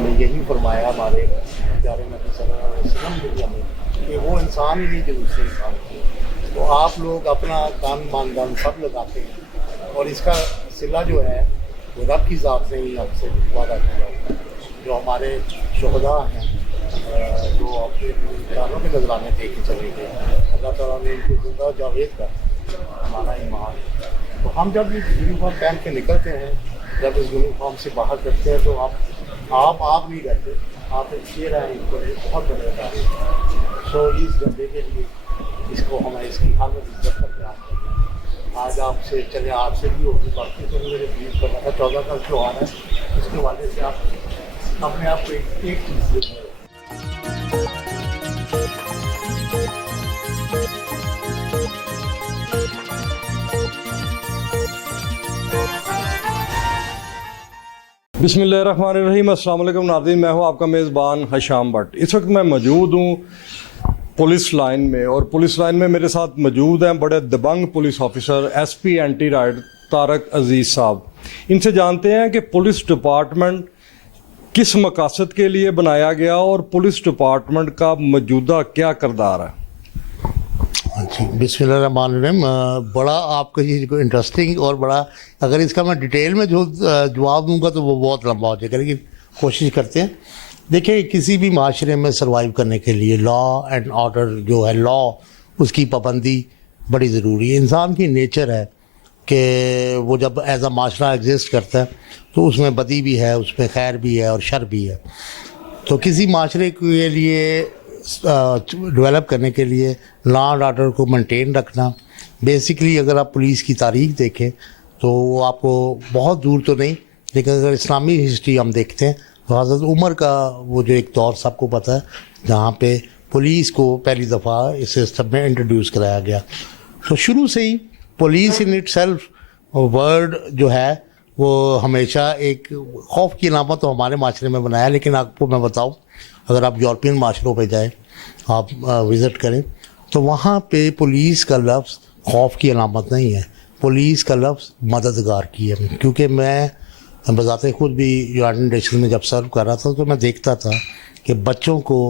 نے یہی فرمایا ہمارے پیارے نبی صلی اللہ علیہ وسلم نے بھی ہمیں کہ وہ انسان ہی نہیں جو دوسرے انسان کی. تو آپ لوگ اپنا کان مان دان سب لگاتے ہیں اور اس کا صلہ جو ہے وہ رب کی ذات نے ہی ہم سے وعدہ کیا ہے. جو ہمارے شہداء ہیں جو اپنے جانوں کے نذرانے دے کے چلے گئے, اللہ تعالیٰ نے ان کو زندہ جاوید کر ہمارا ایمان. تو ہم جب یہ یونیفارم پہن کے نکلتے ہیں, جب اس یونیفارم سے باہر کرتے ہیں تو آپ نہیں رہتے, آپ ایک شیر ہیں, ایک بہت بڑے ادارے ہیں. سو اس جھنڈے کے لیے اس کو ہمیں اس کی حالت عزت کا پیار کرنا ہے. آج آپ سے چلے آپ سے بھی ہوگی باقی تو میرے بیچ کرنا تھا 14 کا تہوار ہے, اس کے والے سے آپ اپنے آپ کو ایک چیز دیں. بسم اللہ الرحمن الرحیم. السلام علیکم ناظرین, میں ہوں آپ کا میزبان حشام بٹ. اس وقت میں موجود ہوں پولیس لائن میں, اور پولیس لائن میں میرے ساتھ موجود ہیں بڑے دبنگ police officer S P anti riot Tariq Aziz sahab. ان سے جانتے ہیں کہ پولیس ڈپارٹمنٹ کس مقاصد کے لیے بنایا گیا اور پولیس ڈپارٹمنٹ کا موجودہ کیا کردار ہے. جی بسم اللہ الرحمن الرحیم. بڑا آپ کا یہ انٹرسٹنگ اور بڑا, اگر اس کا میں ڈیٹیل میں جو جواب دوں گا تو وہ بہت لمبا ہو جائے گا, لیکن کوشش کرتے ہیں. دیکھیں, کسی بھی معاشرے میں سروائیو کرنے کے لیے لا اینڈ آرڈر جو ہے, لا اس کی پابندی بڑی ضروری ہے. انسان کی نیچر ہے کہ وہ جب ایز اے معاشرہ ایگزسٹ کرتا ہے تو اس میں بدی بھی ہے, اس میں خیر بھی ہے اور شر بھی ہے. تو کسی معاشرے کے لیے ڈیولپ کرنے کے لیے لا اینڈ آرڈر کو مینٹین رکھنا, بیسکلی اگر آپ پولیس کی تاریخ دیکھیں تو وہ آپ کو بہت دور تو نہیں, لیکن اگر اسلامی ہسٹری ہم دیکھتے ہیں تو حضرت عمر کا وہ جو ایک دور سب کو پتہ ہے جہاں پہ پولیس کو پہلی دفعہ اس سسٹم میں انٹروڈیوس کرایا گیا. تو شروع سے ہی police in itself word جو ہے وہ ہمیشہ ایک خوف کی علامت تو ہمارے معاشرے میں بنایا, لیکن آپ کو میں بتاؤں اگر آپ یورپین معاشروں پہ جائیں, آپ وزٹ کریں تو وہاں پہ پولیس کا لفظ خوف کی علامت نہیں ہے, پولیس کا لفظ مددگار کی ہے. کیونکہ میں بذات خود بھی یونائیٹڈ نیشنز میں جب سرو کر رہا تھا تو میں دیکھتا تھا کہ بچوں کو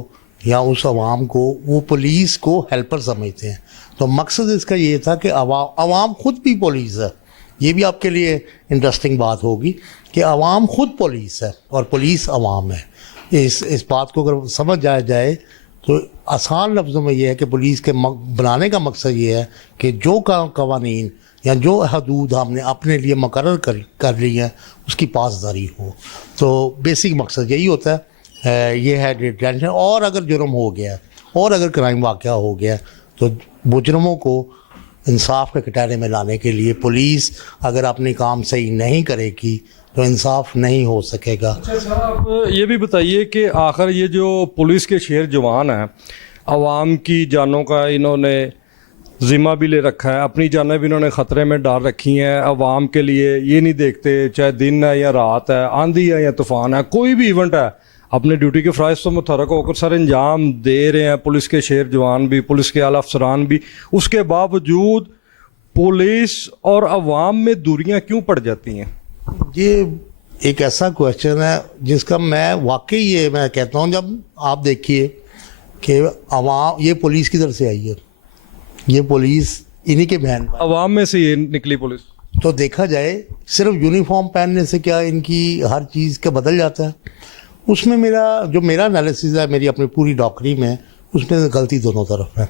یا اس عوام کو وہ پولیس کو ہیلپر سمجھتے ہیں. تو مقصد اس کا یہ تھا کہ عوام خود بھی پولیس ہے. یہ بھی آپ کے لیے انٹرسٹنگ بات ہوگی کہ عوام خود پولیس ہے اور پولیس عوام ہے. اس بات کو اگر سمجھ جائے تو آسان لفظوں میں یہ ہے کہ پولیس کے بنانے کا مقصد یہ ہے کہ جو قوانین یا جو حدود ہم نے اپنے لیے مقرر کر لی ہیں اس کی پاسداری ہو. تو بیسک مقصد یہی ہوتا ہے. یہ ہے ڈیٹینشن, اور اگر جرم ہو گیا اور اگر کرائم واقعہ ہو گیا تو مجرموں کو انصاف کے کٹہرے میں لانے کے لیے پولیس اگر اپنی کام صحیح نہیں کرے گی تو انصاف نہیں ہو سکے گا. اچھا سر, آپ یہ بھی بتائیے کہ آخر یہ جو پولیس کے شیر جوان ہیں, عوام کی جانوں کا انہوں نے ذمہ بھی لے رکھا ہے, اپنی جانیں بھی انہوں نے خطرے میں ڈال رکھی ہیں. عوام کے لیے یہ نہیں دیکھتے چاہے دن ہے یا رات ہے, آندھی ہے یا طوفان ہے, کوئی بھی ایونٹ ہے, اپنے ڈیوٹی کے فرائض تو متحرک ہو کر سر انجام دے رہے ہیں. پولیس کے شیر جوان بھی, پولیس کے اعلیٰ افسران بھی. اس کے باوجود پولیس اور عوام میں دوریاں کیوں پڑ جاتی ہیں؟ یہ ایک ایسا کویشچن ہے جس کا میں واقعی یہ میں کہتا ہوں, جب آپ دیکھیے کہ عوام یہ پولیس کی طرف سے آئی ہے, یہ پولیس انہی کے بہن عوام میں سے یہ نکلی پولیس. تو دیکھا جائے صرف یونیفارم پہننے سے کیا ان کی ہر چیز کا بدل جاتا ہے؟ اس میں میرا انالیسز ہے, میری اپنی پوری ڈاکٹری میں, اس میں غلطی دونوں طرف ہے.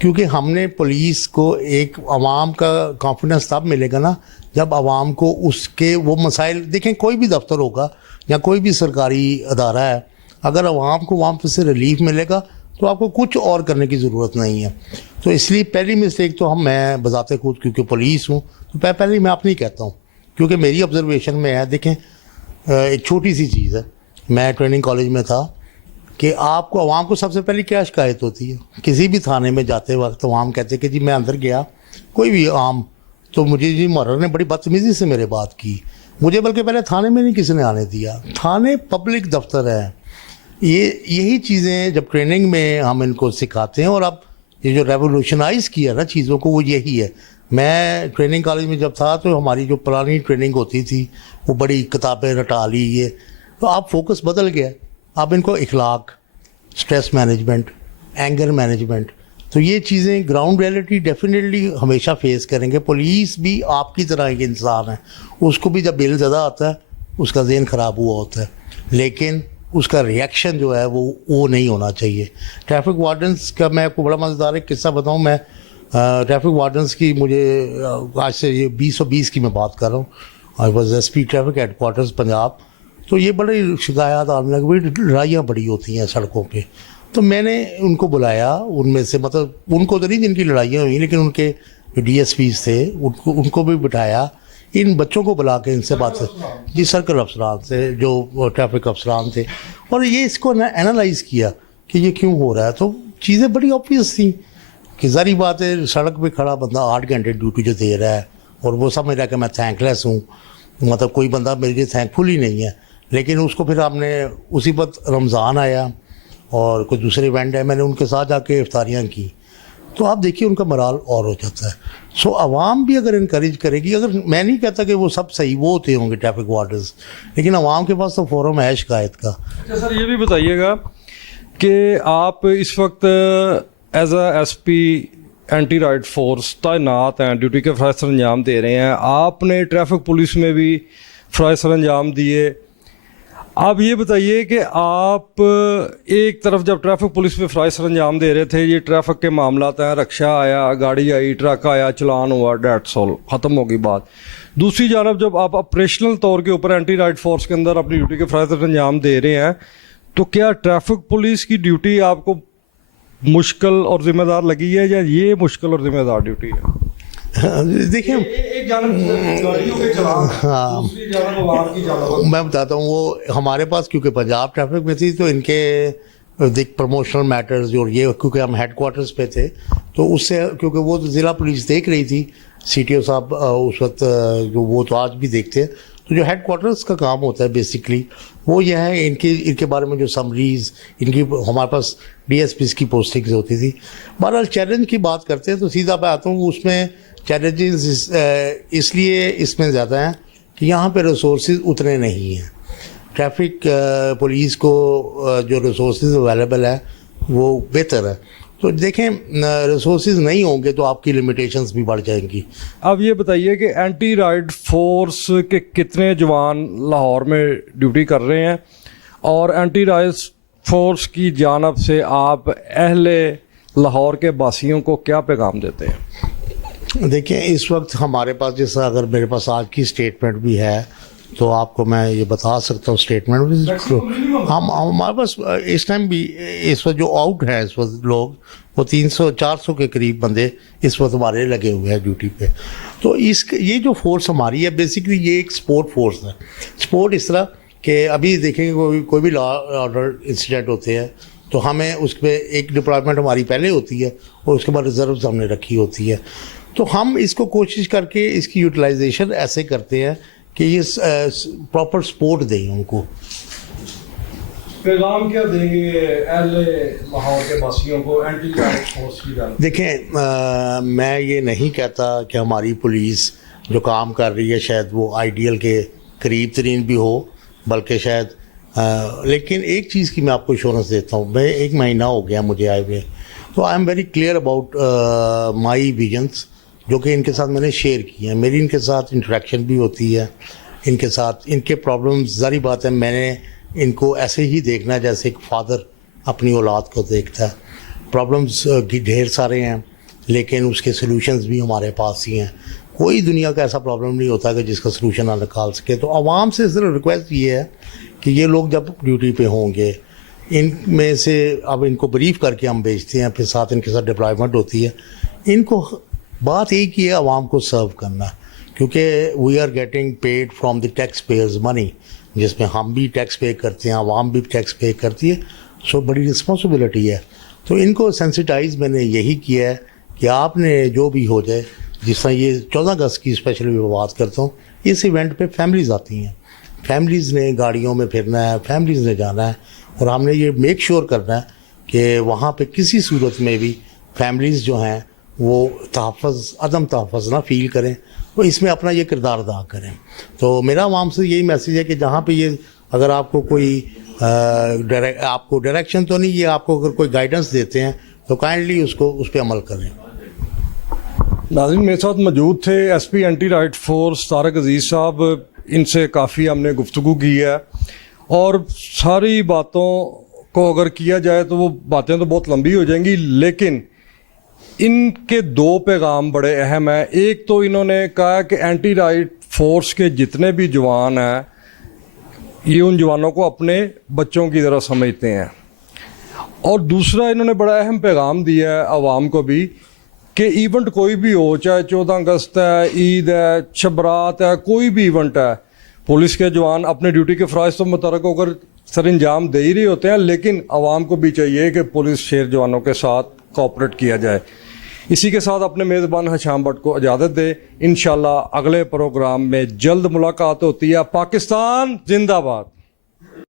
کیونکہ ہم نے پولیس کو ایک عوام کا کانفیڈنس تب ملے گا نا جب عوام کو اس کے وہ مسائل دیکھیں. کوئی بھی دفتر ہوگا یا کوئی بھی سرکاری ادارہ ہے, اگر عوام کو وہاں پہ سے ریلیف ملے گا تو آپ کو کچھ اور کرنے کی ضرورت نہیں ہے. تو اس لیے پہلی مسٹیک تو میں بذات خود کیونکہ پولیس ہوں تو پہلے میں اپنی کہتا ہوں, کیونکہ میری آبزرویشن میں ہے. دیکھیں, ایک چھوٹی سی چیز ہے, میں ٹریننگ کالج میں تھا کہ آپ کو عوام کو سب سے پہلے کیا شکایت ہوتی ہے؟ کسی بھی تھانے میں جاتے وقت عوام کہتے کہ جی میں اندر گیا, کوئی بھی عام, تو مجھے جی محرر نے بڑی بدتمیزی سے میرے بات کی, مجھے بلکہ پہلے تھانے میں نہیں کسی نے آنے دیا. تھانے پبلک دفتر ہے. یہی چیزیں جب ٹریننگ میں ہم ان کو سکھاتے ہیں, اور اب یہ جو ریولیوشنائز کیا نا چیزوں کو وہ یہی ہے. میں ٹریننگ کالج میں جب تھا تو ہماری جو پرانی ٹریننگ ہوتی تھی وہ بڑی کتابیں رٹا لی, یہ تو آپ فوکس بدل گیا, آپ ان کو اخلاق, اسٹریس مینجمنٹ, اینگر مینجمنٹ, تو یہ چیزیں گراؤنڈ ریئلٹی ڈیفینیٹلی ہمیشہ فیس کریں گے. پولیس بھی آپ کی طرح ایک انسان ہے, اس کو بھی جب بل زدہ آتا ہے اس کا ذہن خراب ہوا ہوتا ہے, لیکن اس کا ریئیکشن جو ہے وہ نہیں ہونا چاہیے. ٹریفک وارڈنس کا میں آپ کو بڑا مزیدار ایک قصہ بتاؤں. میں ٹریفک وارڈنس کی مجھے آج سے یہ 2020 کی میں بات کر رہا ہوں. I was S P traffic headquarters Punjab. تو یہ بڑی شکایات آنے لگی, بڑی لڑائیاں بڑی ہوتی ہیں سڑکوں پہ. تو میں نے ان کو بلایا, ان میں سے مطلب ان کو تو نہیں جن کی لڑائیاں ہوئیں, لیکن ان کے جو ڈی ایس پیز تھے ان کو بھی بٹھایا, ان بچوں کو بلا کے ان سے بات جی سرکل افسران سے جو ٹریفک افسران تھے, اور یہ اس کو انالائز کیا کہ یہ کیوں ہو رہا ہے. تو چیزیں بڑی آبویس تھیں کہ ظاہری بات ہے سڑک پہ کھڑا بندہ 8 گھنٹے ڈیوٹی جو دے رہا ہے اور وہ سمجھ رہا ہے کہ میں تھینک لیس ہوں, مطلب کوئی بندہ میرے لیے تھینک فل ہی نہیں ہے. لیکن اس کو پھر ہم نے اسی وقت رمضان آیا اور کچھ دوسرے ایونٹ ہے, میں نے ان کے ساتھ جا کے افطاریاں کی, تو آپ دیکھیے ان کا مرال اور ہو جاتا ہے. سو عوام بھی اگر انکریج کرے گی, اگر میں نہیں کہتا کہ وہ سب صحیح وہ ہوتے ہوں گے ٹریفک وارڈنز, لیکن عوام کے پاس تو فورم ہے شکایت کا. اچھا سر, یہ بھی بتائیے گا کہ آپ اس وقت as A S P anti riot force تعینات ہیں, ڈیوٹی کے فرائض سر انجام دے رہے ہیں. آپ نے ٹریفک پولیس میں بھی فرائض سر انجام دیے. آپ یہ بتائیے کہ آپ ایک طرف جب ٹریفک پولیس میں فرائض سر انجام دے رہے تھے, یہ ٹریفک کے معاملات ہیں, رکشہ آیا, گاڑی آئی, ٹرک آیا, چلان ہوا, ڈیٹس آل, ختم ہوگی بات. دوسری جانب جب آپ آپریشنل طور کے اوپر اینٹی رائٹ فورس کے اندر اپنی ڈیوٹی کے فرائض سر انجام دے رہے ہیں, تو کیا ٹریفک پولیس کی ڈیوٹی آپ کو مشکل اور ذمہ دار لگی ہے, یا یہ مشکل اور ذمہ دار ڈیوٹی ہے؟ دیکھیں میں بتاتا ہوں, وہ ہمارے پاس کیونکہ پنجاب ٹریفک میں تھی تو ان کے پروموشنل میٹرز اور یہ کیونکہ ہم ہیڈ کوارٹرز پہ تھے, تو اس سے کیونکہ وہ ضلع پولیس دیکھ رہی تھی, سی ٹی او صاحب اس وقت جو وہ تو آج بھی دیکھتے ہیں. تو جو ہیڈ کوارٹرز کا کام ہوتا ہے بیسکلی وہ یہ ہے ان کے بارے میں جو سمریز ان کی ہمارے پاس ڈی ایس پیز کی پوسٹنگز ہوتی تھی. بہرحال چیلنج کی بات کرتے ہیں تو سیدھا میں آتا ہوں, اس میں چیلنجز اس لیے اس میں زیادہ ہیں کہ یہاں پہ ریسورسز اتنے نہیں ہیں. ٹریفک پولیس کو جو ریسورسز اویلیبل ہے وہ بہتر ہے. تو دیکھیں ریسورسز نہیں ہوں گے تو آپ کی لمیٹیشنز بھی بڑھ جائیں گی. اب یہ بتائیے کہ اینٹی رائٹ فورس کے کتنے جوان لاہور میں ڈیوٹی کر رہے ہیں, اور اینٹی رائٹ فورس کی جانب سے آپ اہل لاہور کے باسیوں کو کیا پیغام دیتے ہیں؟ دیکھیں اس وقت ہمارے پاس جیسا اگر میرے پاس آج کی اسٹیٹمنٹ بھی ہے تو آپ کو میں یہ بتا سکتا ہوں. اسٹیٹمنٹ ہمارے پاس اس ٹائم بھی اس وقت جو آؤٹ ہے اس وقت لوگ وہ 300-400 کے قریب بندے اس وقت ہمارے لگے ہوئے ہیں ڈیوٹی پہ. تو یہ جو فورس ہماری ہے بیسکلی یہ ایک سپورٹ فورس ہے. سپورٹ اس طرح کہ ابھی دیکھیں گے کوئی بھی لا آرڈر انسیڈنٹ ہوتے ہیں تو ہمیں اس پہ ایک ڈپلائمنٹ ہماری پہلے ہوتی ہے اور اس کے بعد ریزروز ہم نے رکھی ہوتی ہے. تو ہم اس کو کوشش کر کے اس کی یوٹیلائزیشن ایسے کرتے ہیں کہ یہ پراپر سپورٹ دیں ان کو. پیغام کیا دیں گے اہل لاہور کے باسیوں کو اینٹی رائٹ فورس کی جانب؟ دیکھیں میں یہ نہیں کہتا کہ ہماری پولیس جو کام کر رہی ہے شاید وہ آئیڈیل کے قریب ترین بھی ہو, بلکہ شاید لیکن ایک چیز کی میں آپ کو ایشورنس دیتا ہوں. میں 1 مہینہ ہو گیا مجھے آئے ہوئے, تو I am very clear about my visions جو کہ ان کے ساتھ میں نے شیئر کی ہیں. میری ان کے ساتھ انٹریکشن بھی ہوتی ہے, ان کے ساتھ ان کے پرابلمز ظاہری بات ہے میں نے ان کو ایسے ہی دیکھنا ہے جیسے ایک فادر اپنی اولاد کو دیکھتا ہے. پرابلمز ڈھیر سارے ہیں لیکن اس کے سلوشنز بھی ہمارے پاس ہی ہیں. کوئی دنیا کا ایسا پرابلم نہیں ہوتا کہ جس کا سلوشن نہ نکال سکے. تو عوام سے صرف ریکویسٹ یہ ہے کہ یہ لوگ جب ڈیوٹی پہ ہوں گے, ان میں سے اب ان کو بریف کر کے ہم بھیجتے ہیں, پھر ساتھ ان کے ساتھ ڈپلائمنٹ ہوتی ہے. ان کو بات ایک ہی ہے عوام کو سرو کرنا, کیونکہ we are getting paid from the taxpayers money, جس میں ہم بھی ٹیکس پے کرتے ہیں, عوام بھی ٹیکس پے کرتی ہے. سو بڑی رسپانسبلٹی ہے. تو ان کو سینسٹائز میں نے یہی کیا ہے کہ آپ نے جو بھی ہو جائے, جس طرح یہ 14 اگست کی اسپیشلی میں بات کرتا ہوں, اس ایونٹ پہ فیملیز آتی ہیں, فیملیز نے گاڑیوں میں پھرنا ہے, فیملیز نے جانا ہے, اور ہم نے یہ میک شیور کرنا ہے کہ وہاں پہ کسی صورت میں بھی فیملیز جو ہیں وہ عدم تحفظ نہ فیل کریں, وہ اس میں اپنا یہ کردار ادا کریں. تو میرا عوام سے یہی میسیج ہے کہ جہاں پہ یہ اگر آپ کو کوئی آپ کو ڈائریکشن تو نہیں، یہ آپ کو اگر کوئی گائیڈنس دیتے ہیں تو کائنڈلی اس پہ عمل کریں. ناظرین، میرے ساتھ موجود تھے S P anti riot force Tariq Aziz sahab. ان سے کافی ہم نے گفتگو کی ہے اور ساری باتوں کو اگر کیا جائے تو وہ باتیں تو بہت لمبی ہو جائیں گی، لیکن ان کے دو پیغام بڑے اہم ہیں. ایک تو انہوں نے کہا کہ اینٹی رائٹ فورس کے جتنے بھی جوان ہیں یہ ان جوانوں کو اپنے بچوں کی طرح سمجھتے ہیں، اور دوسرا انہوں نے بڑا اہم پیغام دیا ہے عوام کو بھی کہ ایونٹ کوئی بھی ہو، چاہے 14 اگست ہے، عید ہے، شبرات ہے، کوئی بھی ایونٹ ہے، پولیس کے جوان اپنے ڈیوٹی کے فرائض تو متعلق ہو کر سر انجام دے ہی رہے ہوتے ہیں، لیکن عوام کو بھی چاہیے کہ پولیس شیر جوانوں کے ساتھ کوآپریٹ کیا جائے. اسی کے ساتھ اپنے میزبان حشام بٹ کو اجازت دے. انشاءاللہ اگلے پروگرام میں جلد ملاقات ہوتی ہے. پاکستان زندہ باد.